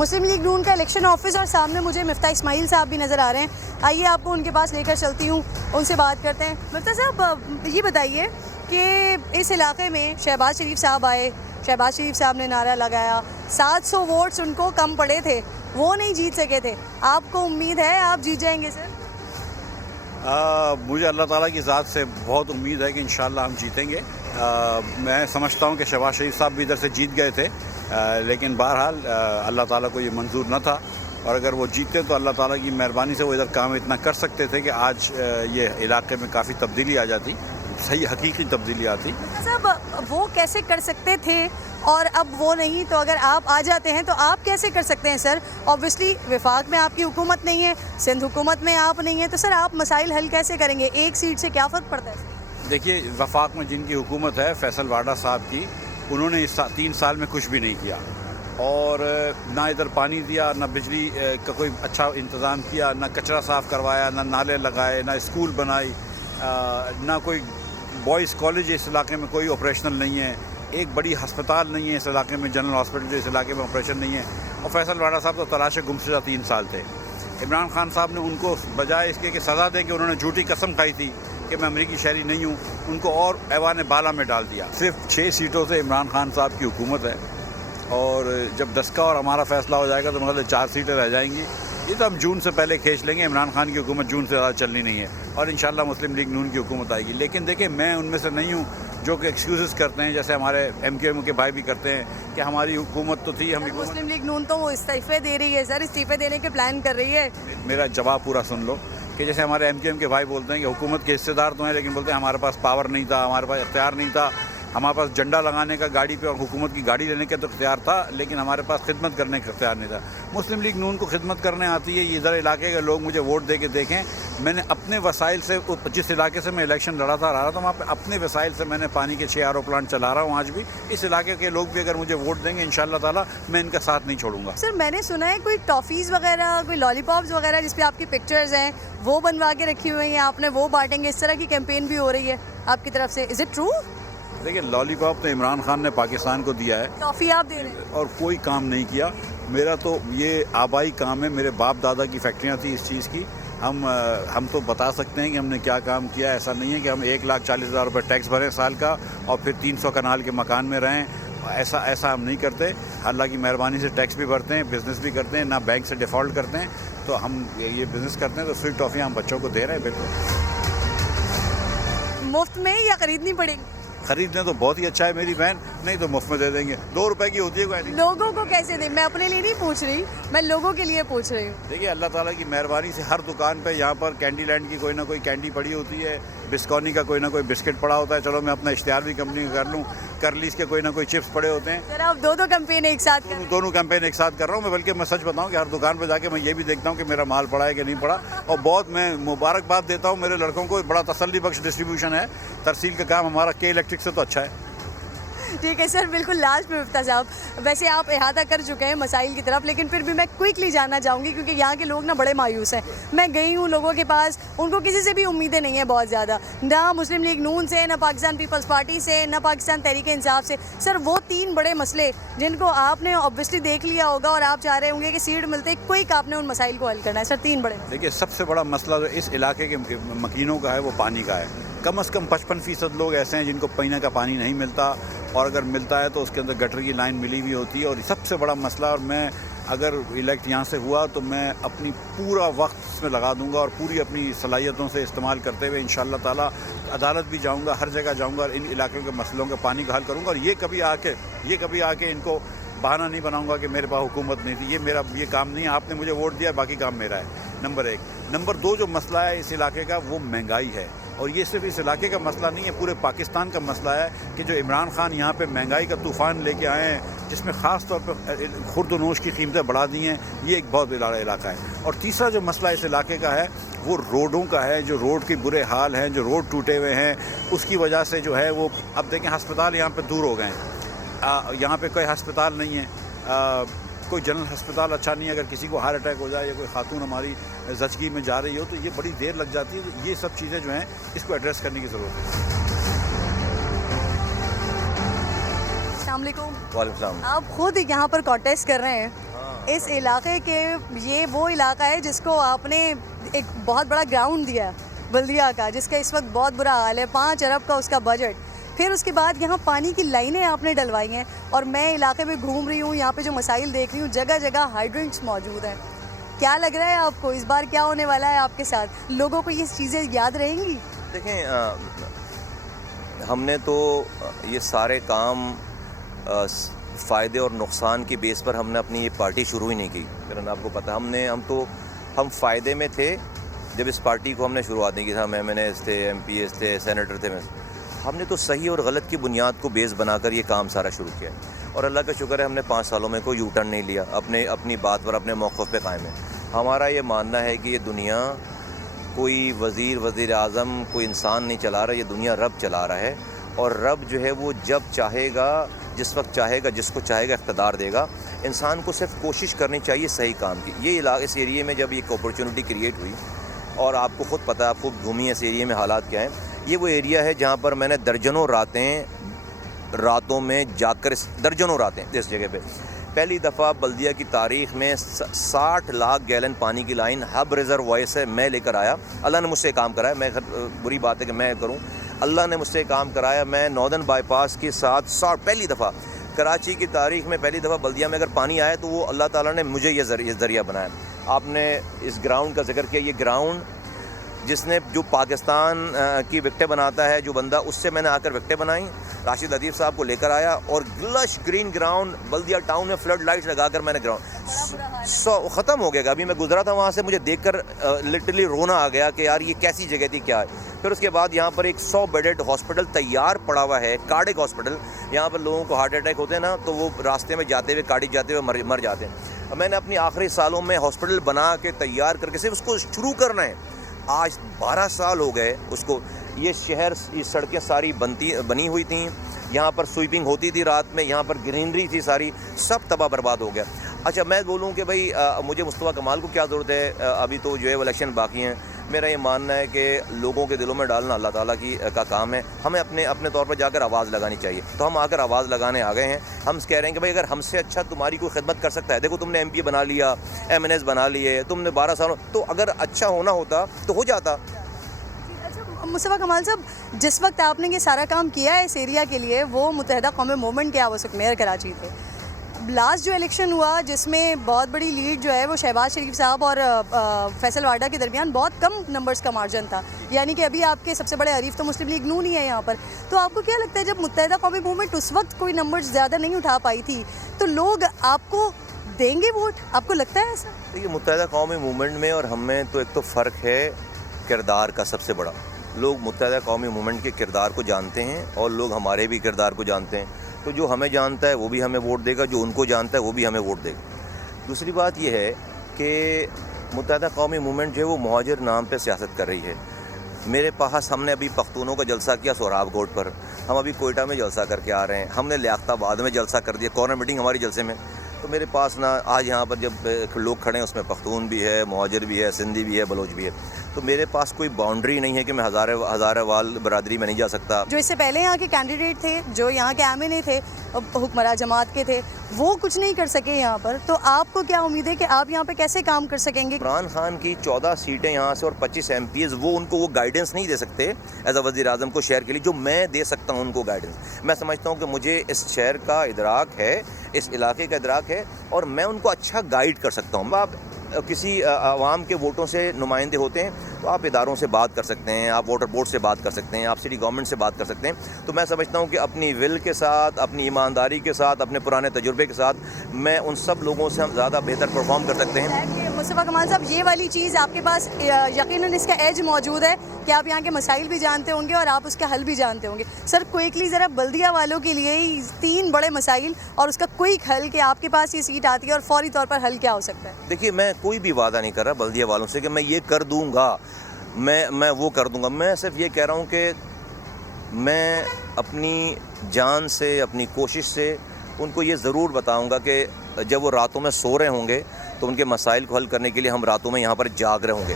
مسلم league نون کا election office اور سامنے مجھے مفتاح اسماعیل صاحب بھی نظر آ رہے ہیں. آئیے آپ کو ان کے پاس لے کر چلتی ہوں, ان سے بات کرتے ہیں. مفتاح صاحب یہ بتائیے کہ اس علاقے میں شہباز شریف صاحب آئے, شہباز شریف صاحب نے نعرہ لگایا, 700 ووٹس ان کو کم پڑے تھے, وہ نہیں جیت سکے تھے. آپ کو امید ہے آپ جیت جائیں گے سر؟ مجھے اللہ تعالیٰ کی ذات سے بہت امید ہے کہ انشاءاللہ ہم جیتیں گے. میں سمجھتا ہوں کہ شہباز شریف صاحب بھی ادھر سے جیت گئے تھے, لیکن بہرحال اللہ تعالیٰ کو یہ منظور نہ تھا, اور اگر وہ جیتے تو اللہ تعالیٰ کی مہربانی سے وہ ادھر کام اتنا کر سکتے تھے کہ آج یہ علاقے میں کافی تبدیلی آ جاتی, صحیح حقیقی تبدیلی آتی. صاحب وہ کیسے کر سکتے تھے اور اب وہ نہیں, تو اگر آپ آ جاتے ہیں تو آپ کیسے کر سکتے ہیں سر؟ اوبویسلی وفاق میں آپ کی حکومت نہیں ہے, سندھ حکومت میں آپ نہیں ہیں, تو سر آپ مسائل حل کیسے کریں گے؟ ایک سیٹ سے کیا فرق پڑتا ہے؟ دیکھیے, وفاق میں جن کی حکومت ہے فیصل واڈا صاحب کی, انہوں نے اس 3 سال میں کچھ بھی نہیں کیا, اور نہ ادھر پانی دیا, نہ بجلی کا کوئی اچھا انتظام کیا, نہ کچرا صاف کروایا, نہ نالے لگائے, نہ اسکول بنائی, نہ کوئی بوائز کالج اس علاقے میں کوئی آپریشنل نہیں ہے, ایک بڑی ہسپتال نہیں ہے اس علاقے میں, جنرل ہاسپٹل جو اس علاقے میں آپریشن نہیں ہے. اور فیصل واڈا صاحب تو تلاش گمشدہ 3 سال تھے. عمران خان صاحب نے ان کو بجائے اس کے کہ سزا دیں کہ انہوں نے جھوٹی قسم کھائی تھی کہ میں امریکی شہری نہیں ہوں, ان کو اور ایوان بالا میں ڈال دیا. صرف 6 سیٹوں سے عمران خان صاحب کی حکومت ہے, اور جب 10 کا اور ہمارا فیصلہ ہو جائے گا تو مطلب 4 سیٹیں رہ جائیں گی. یہ تو ہم جون سے پہلے کھینچ لیں گے. عمران خان کی حکومت جون سے زیادہ چلنی نہیں ہے, اور انشاءاللہ مسلم لیگ نون کی حکومت آئے گی. لیکن دیکھیں, میں ان میں سے نہیں ہوں جو کہ ایکسکیوزز کرتے ہیں, جیسے ہمارے ایم کیو ایم کے بھائی بھی کرتے ہیں کہ ہماری حکومت تو تھی. مسلم لیگ نون تو وہ استعفے دے رہی ہے سر, استعفے دینے کے پلان کر رہی ہے. میرا جواب پورا سن لو کہ جیسے ہمارے ایم کیو ایم کے بھائی بولتے ہیں کہ حکومت کے حصے دار تو ہیں, لیکن بولتے ہیں ہمارے پاس پاور نہیں تھا, ہمارے پاس اختیار نہیں تھا. ہمارے پاس جھنڈا لگانے کا گاڑی پہ اور حکومت کی گاڑی لینے کا تو اختیار تھا, لیکن ہمارے پاس خدمت کرنے کا اختیار نہیں تھا. مسلم لیگ نون کو خدمت کرنے آتی ہے. یہ ادھر علاقے کے لوگ مجھے ووٹ دے کے دیکھیں, میں نے اپنے وسائل سے, جس علاقے سے میں الیکشن لڑا تھا وہاں پہ اپنے وسائل سے میں نے پانی کے 6 RO پلانٹ چلا رہا ہوں آج بھی. اس علاقے کے لوگ بھی اگر مجھے ووٹ دیں گے انشاءاللہ تعالیٰ میں ان کا ساتھ نہیں چھوڑوں گا. سر میں نے سنا ہے کوئی ٹافیز وغیرہ, کوئی لالی پاپس وغیرہ جس پہ آپ کی پکچرز ہیں وہ بنوا کے رکھی ہوئی ہیں, آپ نے وہ بانٹیں گے, اس طرح کی کیمپین بھی ہو رہی ہے آپ کی طرف سے, از اٹ ٹرو؟ دیکھیں, لالی پاپ تو عمران خان نے پاکستان کو دیا ہے, ٹافی آپ دے رہے ہیں, اور کوئی کام نہیں کیا. میرا تو یہ آبائی کام ہے, میرے باپ دادا کی فیکٹریاں تھیں اس چیز کی. ہم تو بتا سکتے ہیں کہ ہم نے کیا کام کیا. ایسا نہیں ہے کہ ہم 1,40,000 روپے ٹیکس بھریں سال کا اور پھر 300 کنال کے مکان میں رہیں. ایسا ہم نہیں کرتے. اللہ کی مہربانی سے ٹیکس بھی بھرتے ہیں, بزنس بھی کرتے ہیں, نہ بینک سے ڈیفالٹ کرتے ہیں. تو ہم یہ بزنس کرتے ہیں, تو سویٹ ٹافیاں ہم بچوں کو دے رہے ہیں. بالکل مفت میں یا خریدنی پڑے گی؟ خریدنے تو بہت ہی اچھا ہے میری بہن, نہیں تو مفت میں دے دیں گے. 2 روپے کی ہوتی ہے کوئی نہیں. لوگوں کو کیسے دیں؟ میں اپنے لیے نہیں پوچھ رہی, میں لوگوں کے لیے پوچھ رہی ہوں. دیکھیے, اللہ تعالیٰ کی مہربانی سے ہر دکان پہ یہاں پر کینڈی لینڈ کی کوئی نہ کوئی کینڈی پڑی ہوتی ہے, بسکونی کا کوئی نہ کوئی بسکٹ پڑا ہوتا ہے. چلو میں اپنا اشتہار بھی کمپنی کا کر لوں, کرلیس کے کوئی نہ کوئی چپس پڑے ہوتے ہیں. سر آپ 2 کیمپین ایک ساتھ کر, دونوں کیمپین ایک ساتھ کر رہا ہوں میں. بلکہ میں سچ بتاؤں کہ ہر دکان پہ جا کے میں یہ بھی دیکھتا ہوں کہ میرا مال پڑا ہے کہ نہیں پڑا, اور بہت میں مبارکباد دیتا ہوں میرے لڑکوں کو. بڑا تسلی بخش ڈسٹریبیوشن ہے. ترسیل کا کام ہمارا کے الیکٹرک سے تو اچھا ہے. ٹھیک ہے سر, بالکل لاسٹ میں مفتاح صاحب, ویسے آپ احاطہ کر چکے ہیں مسائل کی طرف, لیکن پھر بھی میں کوئکلی جاننا چاہوں گی کیونکہ یہاں کے لوگ نا بڑے مایوس ہیں. میں گئی ہوں لوگوں کے پاس, ان کو کسی سے بھی امیدیں نہیں ہیں بہت زیادہ, نہ مسلم لیگ نون سے, نہ پاکستان پیپلز پارٹی سے, نہ پاکستان تحریک انصاف سے. سر وہ 3 بڑے مسئلے جن کو آپ نے اوبویسلی دیکھ لیا ہوگا اور آپ چاہ رہے ہوں گے کہ سیٹ ملتے کوئک آپ نے ان مسائل کو حل کرنا ہے. سر 3 بڑے. دیکھیے, سب سے بڑا مسئلہ جو اس علاقے کے مکینوں کا ہے وہ پانی کا ہے. کم از کم 55% لوگ ایسے ہیں جن کو پینے کا پانی نہیں ملتا, اور اگر ملتا ہے تو اس کے اندر گٹر کی لائن ملی ہوئی ہوتی ہے. اور سب سے بڑا مسئلہ, اور میں اگر الیکٹ یہاں سے ہوا تو میں اپنی پورا وقت اس میں لگا دوں گا, اور پوری اپنی صلاحیتوں سے استعمال کرتے ہوئے انشاءاللہ تعالیٰ عدالت بھی جاؤں گا, ہر جگہ جاؤں گا, اور ان علاقوں کے مسئلوں کے پانی کا حل کروں گا. اور یہ کبھی آ کے ان کو بہانہ نہیں بناؤں گا کہ میرے پاس حکومت نہیں تھی. یہ کام نہیں ہے. آپ نے مجھے ووٹ دیا, باقی کام میرا ہے. نمبر 1. نمبر 2, جو مسئلہ ہے اس علاقے کا وہ مہنگائی ہے. اور یہ صرف اس علاقے کا مسئلہ نہیں ہے, پورے پاکستان کا مسئلہ ہے کہ جو عمران خان یہاں پہ مہنگائی کا طوفان لے کے آئے ہیں, جس میں خاص طور پہ خرد و نوش کی قیمتیں بڑھا دی ہیں. یہ ایک بہت بڑا علاقہ ہے. اور تیسرا جو مسئلہ اس علاقے کا ہے وہ روڈوں کا ہے. جو روڈ کے برے حال ہیں, جو روڈ ٹوٹے ہوئے ہیں, اس کی وجہ سے جو ہے وہ, اب دیکھیں ہسپتال یہاں پہ دور ہو گئے ہیں. یہاں پہ کوئی ہسپتال نہیں ہے, کوئی جنرل ہسپتال اچھا نہیں ہے. اگر کسی کو ہارٹ اٹیک ہو جائے یا کوئی خاتون ہماری زچگی میں جا رہی ہو تو یہ بڑی دیر لگ جاتی ہے. تو یہ سب چیزیں جو ہیں اس کو ایڈریس کرنے کی ضرورت ہے. السلام علیکم. وعلیکم السلام. آپ خود یہاں پر کانٹیسٹ کر رہے ہیں, اس علاقے کے یہ وہ علاقہ ہے جس کو آپ نے ایک بہت بڑا گراؤنڈ دیا بلدیہ کا، جس کا اس وقت بہت برا حال ہے، 5 ارب کا اس کا بجٹ. پھر اس کے بعد یہاں پانی کی لائنیں آپ نے ڈلوائی ہیں، اور میں علاقے میں گھوم رہی ہوں، یہاں پہ جو مسائل دیکھ رہی ہوں، جگہ جگہ ہائیڈرنٹس موجود ہیں. کیا لگ رہا ہے آپ کو اس بار کیا ہونے والا ہے آپ کے ساتھ؟ لوگوں کو یہ چیزیں یاد رہیں گی؟ دیکھیں، ہم نے تو یہ سارے کام فائدے اور نقصان کی بیس پر ہم نے اپنی یہ پارٹی شروع ہی نہیں کی. کرن آپ کو پتہ، ہم فائدے میں تھے جب اس پارٹی کو ہم نے شروعات نہیں کی تھا. ایم این ایز تھے، ایم پی ایز تھے، سینیٹر تھے. ہم نے تو صحیح اور غلط کی بنیاد کو بیس بنا کر یہ کام سارا شروع کیا، اور اللہ کا شکر ہے ہم نے 5 سالوں میں کوئی یو ٹرن نہیں لیا، اپنی بات پر، اپنے موقف پہ قائم ہے. ہمارا یہ ماننا ہے کہ یہ دنیا کوئی وزیر اعظم، کوئی انسان نہیں چلا رہا، یہ دنیا رب چلا رہا ہے. اور رب جو ہے وہ جب چاہے گا، جس وقت چاہے گا، جس کو چاہے گا اقتدار دے گا. انسان کو صرف کوشش کرنی چاہیے صحیح کام کی. یہ علاقہ، اس ایریے میں جب ایک اپرچونٹی کریٹ ہوئی، اور آپ کو خود پتہ ہے، آپ خود گھومی اس ایریے میں حالات کیا ہیں. یہ وہ ایریا ہے جہاں پر میں نے درجنوں راتوں میں جا کر درجنوں راتیں اس جگہ پہ پہلی دفعہ بلدیہ کی تاریخ میں 60 لاکھ گیلن پانی کی لائن ہب ریزروائر سے میں لے کر آیا. اللہ نے مجھ سے کام کرایا، میں بری بات ہے کہ میں کروں، اللہ نے مجھ سے کام کرایا. میں ناردرن بائی پاس کے ساتھ پہلی دفعہ کراچی کی تاریخ میں پہلی دفعہ بلدیہ میں اگر پانی آیا تو وہ اللہ تعالیٰ نے مجھے یہ ذریعہ بنایا. آپ نے اس گراؤنڈ کا ذکر کیا، یہ گراؤنڈ جس نے جو پاکستان کی وکٹیں بناتا ہے جو بندہ، اس سے میں نے آ کر وکٹیں بنائیں. راشد لطیف صاحب کو لے کر آیا، اور گلش گرین گراؤنڈ بلدیہ ٹاؤن میں فلڈ لائٹس لگا کر میں نے گراؤنڈ ختم ہو گیا گا. ابھی میں گزرا تھا وہاں سے، مجھے دیکھ کر لٹرلی رونا آ گیا کہ یار یہ کیسی جگہ تھی، کیا ہے. پھر اس کے بعد یہاں پر ایک 100 بیڈڈ ہاسپٹل تیار پڑا ہوا ہے، کارڈک ہاسپٹل. یہاں پر لوگوں کو ہارٹ اٹیک ہوتے ہیں نا، تو وہ راستے میں جاتے ہوئے، کارڈک جاتے ہوئے مر جاتے ہیں. میں نے اپنی آخری سالوں میں ہاسپٹل بنا کے تیار کر کے صرف اس کو شروع کرنا ہے. آج 12 سال ہو گئے اس کو. یہ شہر، یہ سڑکیں ساری بنی ہوئی تھیں، یہاں پر سویپنگ ہوتی تھی رات میں، یہاں پر گرینری تھی ساری، سب تباہ برباد ہو گیا. اچھا، میں بولوں کہ بھائی مجھے مصطفیٰ کمال کو کیا ضرورت ہے، ابھی تو جو ہے وہ الیکشن باقی ہیں. میرا یہ ماننا ہے کہ لوگوں کے دلوں میں ڈالنا اللہ تعالیٰ کا کام ہے. ہمیں اپنے طور پر جا کر آواز لگانی چاہیے. تو ہم آ کر آواز لگانے آ گئے ہیں. ہم کہہ رہے ہیں کہ بھائی اگر ہم سے اچھا تمہاری کوئی خدمت کر سکتا ہے، دیکھو تم نے ایم پی بنا لیا، ایم این ایس بنا لیے، تم نے 12 سالوں، تو اگر اچھا ہونا ہوتا تو ہو جاتا. مصطفیٰ کمال صاحب، جس وقت آپ نے یہ سارا کام کیا ہے اس ایریا کے لیے، وہ متحدہ قومی موومنٹ کے اس وقت میئر کراچی تھے. لاسٹ جو الیکشن ہوا جس میں بہت بڑی لیڈ جو ہے وہ شہباز شریف صاحب اور فیصل واڈا کے درمیان بہت کم نمبرز کا مارجن تھا، یعنی کہ ابھی آپ کے سب سے بڑے حریف تو مسلم لیگ نون ہی ہے یہاں پر. تو آپ کو کیا لگتا ہے جب متحدہ قومی موومنٹ اس وقت کوئی نمبرز زیادہ نہیں اٹھا پائی تھی تو لوگ آپ کو دیں گے ووٹ؟ آپ کو لگتا ہے ایسا؟ دیکھیے، متحدہ قومی موومنٹ میں اور ہم میں تو ایک تو فرق ہے کردار کا سب سے بڑا. لوگ متحدہ قومی موومنٹ کے کردار کو جانتے ہیں اور لوگ ہمارے بھی کردار کو جانتے ہیں. تو جو ہمیں جانتا ہے وہ بھی ہمیں ووٹ دے گا، جو ان کو جانتا ہے وہ بھی ہمیں ووٹ دے گا. دوسری بات یہ ہے کہ متحدہ قومی موومنٹ جو ہے وہ مہاجر نام پہ سیاست کر رہی ہے. میرے پاس ہم نے ابھی پختونوں کا جلسہ کیا سوراب گھوٹ پر، ہم ابھی کوئٹہ میں جلسہ کر کے آ رہے ہیں، ہم نے لیاقت آباد میں جلسہ کر دیا، کارنر میٹنگ ہماری جلسے میں. تو میرے پاس نا آج یہاں پر جب لوگ کھڑے ہیں اس میں پختون بھی ہے، مہاجر بھی ہے، سندھی بھی ہے، بلوچ بھی ہے. تو میرے پاس کوئی باؤنڈری نہیں ہے کہ میں ہزارہ وال برادری میں نہیں جا سکتا. جو اس سے پہلے یہاں کے کینڈیڈیٹ تھے، جو یہاں کے ایم این اے تھے، حکمراں جماعت کے تھے، وہ کچھ نہیں کر سکے یہاں پر، تو آپ کو کیا امید ہے کہ آپ یہاں پہ کیسے کام کر سکیں گے؟ عمران خان کی 14 سیٹیں یہاں سے اور 25 ایم پیز، وہ ان کو وہ گائیڈنس نہیں دے سکتے ایز اے وزیر اعظم کو شہر کے لیے جو میں دے سکتا ہوں ان کو گائیڈنس. میں سمجھتا ہوں کہ مجھے اس شہر کا ادراک ہے، اس علاقے کا ادراک ہے، اور میں ان کو اچھا گائیڈ کر سکتا ہوں. آپ کسی عوام کے ووٹوں سے نمائندے ہوتے ہیں تو آپ اداروں سے بات کر سکتے ہیں، آپ واٹر بورڈ سے بات کر سکتے ہیں، آپ سٹی گورنمنٹ سے بات کر سکتے ہیں. تو میں سمجھتا ہوں کہ اپنی ول کے ساتھ، اپنی ایمانداری کے ساتھ، اپنے پرانے تجربے کے ساتھ میں ان سب لوگوں سے ہم زیادہ بہتر پرفارم کر سکتے ہیں. مصطفیٰ کمال صاحب، یہ والی چیز آپ کے پاس یقیناً اس کا ایج موجود ہے کہ آپ یہاں کے مسائل بھی جانتے ہوں گے اور آپ اس کا حل بھی جانتے ہوں گے. سر، کوئکلی ذرا بلدیہ والوں کے لیے 3 بڑے مسائل اور اس کا کوئک حل کہ آپ کے پاس یہ سیٹ آتی ہے اور فوری طور پر حل کیا ہو سکتا ہے؟ دیکھیے، میں کوئی بھی وعدہ نہیں کر رہا بلدیہ والوں سے کہ میں یہ کر دوں گا، میں وہ کر دوں گا. میں صرف یہ کہہ رہا ہوں کہ میں اپنی جان سے، اپنی کوشش سے ان کو یہ ضرور بتاؤں گا کہ جب وہ راتوں میں سو رہے ہوں گے تو ان کے مسائل کو حل کرنے کے لیے ہم راتوں میں یہاں پر جاگ رہے ہوں گے.